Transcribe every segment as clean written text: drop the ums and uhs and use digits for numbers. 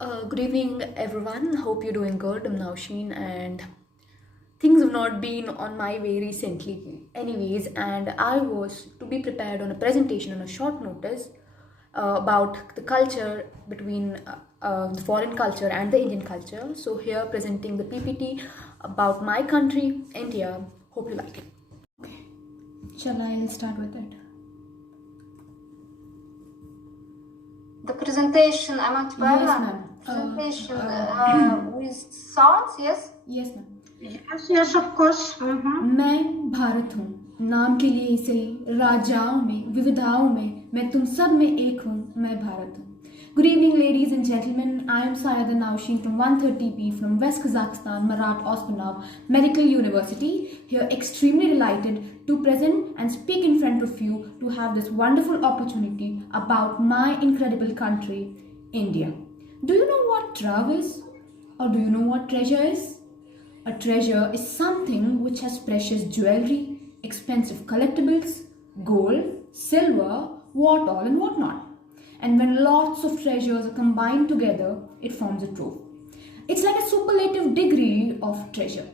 Good evening, everyone. Hope you're doing good. I'm Nausheen, and things have not been on my way recently, anyways. And I was to be prepared on a presentation on a short notice about the culture between the foreign culture and the Indian culture. So, here presenting the PPT about my country, India. Hope you like it. Okay, shall I start with it? The presentation, Amat Yes, ma'am. Presentation with sounds, yes? Yes, ma'am. Yes, of course. मैं भारत हूँ, नाम के लिए ही सही, राजाओं में विविधाओं में मैं तुम सब में एक हूँ, मैं भारत हूँ. Good evening, ladies and gentlemen. I am Sayada Naushin from 130B from West Kazakhstan, Marat Osmanov Medical University. Here, extremely delighted to present and speak in front of you to have this wonderful opportunity about my incredible country, India. Do you know what trove is? Or do you know what treasure is? A treasure is something which has precious jewelry, expensive collectibles, gold, silver, what all and what not. And when lots of treasures are combined together, it forms a trove. It's like a superlative degree of treasure.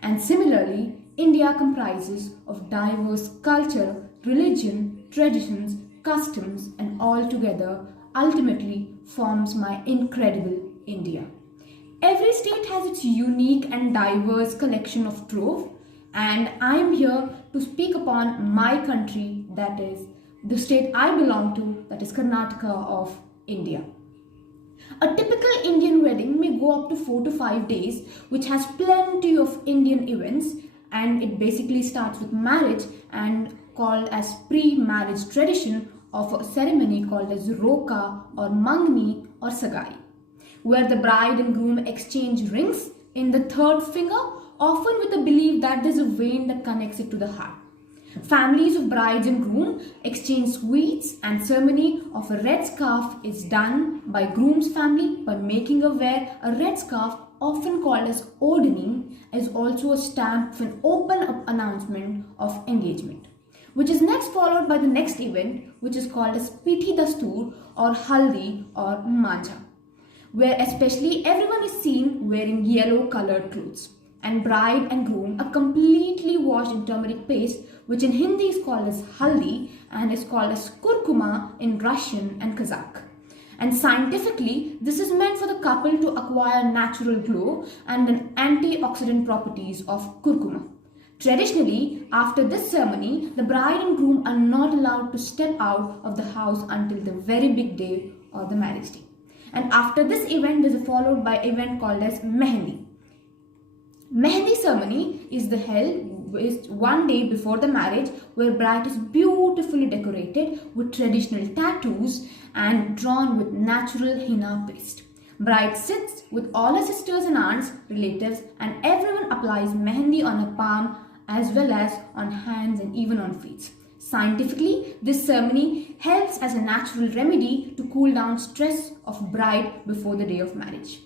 And similarly, India comprises of diverse culture, religion, traditions, customs, and all together ultimately forms my incredible India. Every state has its unique and diverse collection of trove, and I am here to speak upon my country, that is the state I belong to, that is Karnataka of India. A typical Indian wedding may go up to 4 to 5 days, which has plenty of Indian events, and it basically starts with marriage and called as pre-marriage tradition of a ceremony called as roka or mangni or sagai, where the bride and groom exchange rings in the third finger, often with the belief that there's a vein that connects it to the heart. Families of brides and groom exchange sweets, and ceremony of a red scarf is done by groom's family by making her wear a red scarf, often called as odini, as also a stamp of an open up announcement of engagement, which is next followed by the next event, which is called as Pithi Dastur or Haldi or Manja, where especially everyone is seen wearing yellow colored clothes, and bride and groom are completely washed in turmeric paste, which in Hindi is called as haldi and is called as kurkuma in Russian and Kazakh. And scientifically, this is meant for the couple to acquire natural glow and an antioxidant properties of kurkuma. Traditionally, after this ceremony, the bride and groom are not allowed to step out of the house until the very big day or the marriage day. And after this event, there is followed by event called as Mehendi. Mehendi ceremony is held one day before the marriage, where bride is beautifully decorated with traditional tattoos and drawn with natural henna paste. Bride sits with all her sisters and aunts, relatives, and everyone applies mehendi on her palm as well as on hands and even on feet. Scientifically, this ceremony helps as a natural remedy to cool down stress of bride before the day of marriage.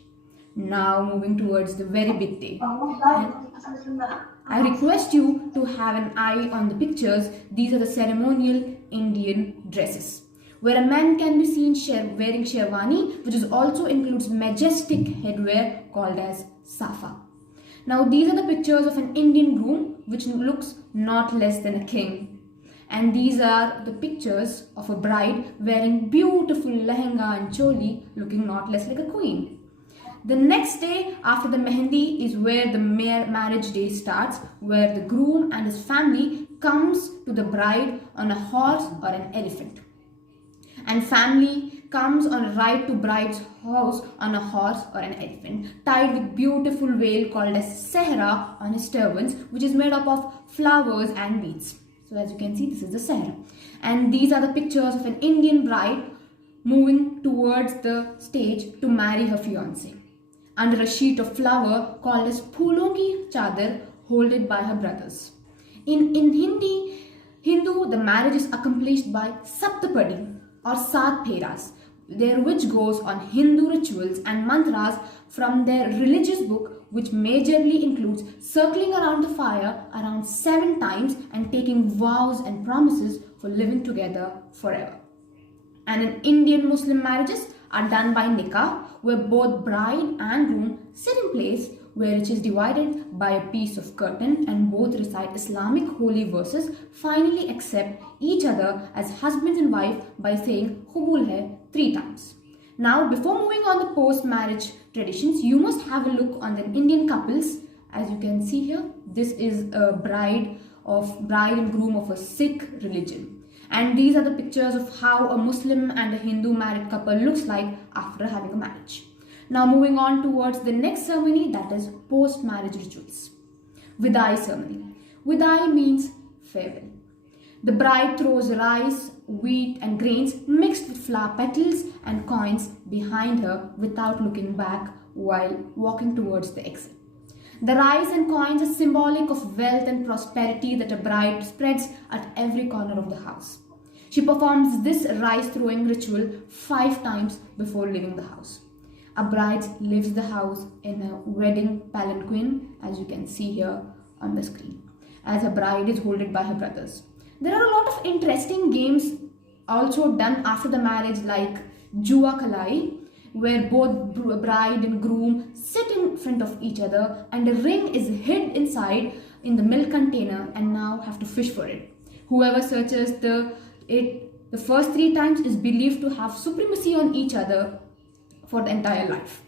Now moving towards the very big day. I request you to have an eye on the pictures. These are the ceremonial Indian dresses, where a man can be seen wearing sherwani, which is also includes majestic headwear called as safa. Now these are the pictures of an Indian groom, which looks not less than a king. And these are the pictures of a bride wearing beautiful lehenga and choli, looking not less like a queen. The next day after the mehendi is where the marriage day starts, where the groom and his family comes to the bride on a horse or an elephant, and family comes on a ride to bride's house on a horse or an elephant, tied with beautiful veil called as sehra on his turbans, which is made up of flowers and beads. So as you can see, this is the sehra, and these are the pictures of an Indian bride moving towards the stage to marry her fiance, under a sheet of flower called as phoolon ki chadar, holded by her brothers. In Hindu, the marriage is accomplished by saptapadi or sat pheras, which goes on Hindu rituals and mantras from their religious book, which majorly includes circling around the fire around 7 times and taking vows and promises for living together forever. And in Indian Muslim marriages, are done by nikah, where both bride and groom sit in place where it is divided by a piece of curtain and both recite Islamic holy verses, finally accept each other as husband and wife by saying Qubul hai 3 times. Now, before moving on the post-marriage traditions, you must have a look on the Indian couples. As you can see here, this is a bride and groom of a Sikh religion. And these are the pictures of how a Muslim and a Hindu married couple looks like after having a marriage. Now moving on towards the next ceremony, that is post-marriage rituals. Vidai ceremony. Vidai means farewell. The bride throws rice, wheat and grains mixed with flower petals and coins behind her without looking back while walking towards the exit. The rice and coins are symbolic of wealth and prosperity that a bride spreads at every corner of the house. She performs this rice throwing ritual 5 times before leaving the house. A bride leaves the house in a wedding palanquin, as you can see here on the screen, as her bride is held by her brothers. There are a lot of interesting games also done after the marriage, like Jua Kalai, where both bride and groom sit in front of each other and a ring is hid inside in the milk container and now have to fish for it. Whoever searches the first 3 times is believed to have supremacy on each other for the entire life.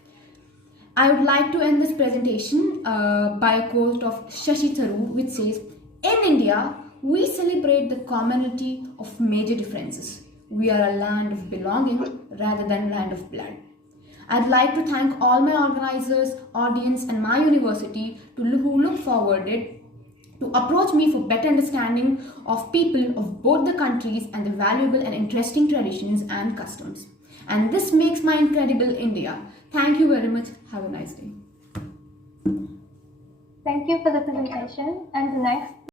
I would like to end this presentation by a quote of Shashi Tharoor, which says, "In India, we celebrate the commonality of major differences. We are a land of belonging rather than land of blood." I'd like to thank all my organizers, audience and my university who look forward to approach me for better understanding of people of both the countries and the valuable and interesting traditions and customs. And this makes my incredible India. Thank you very much. Have a nice day. Thank you for the presentation. And the next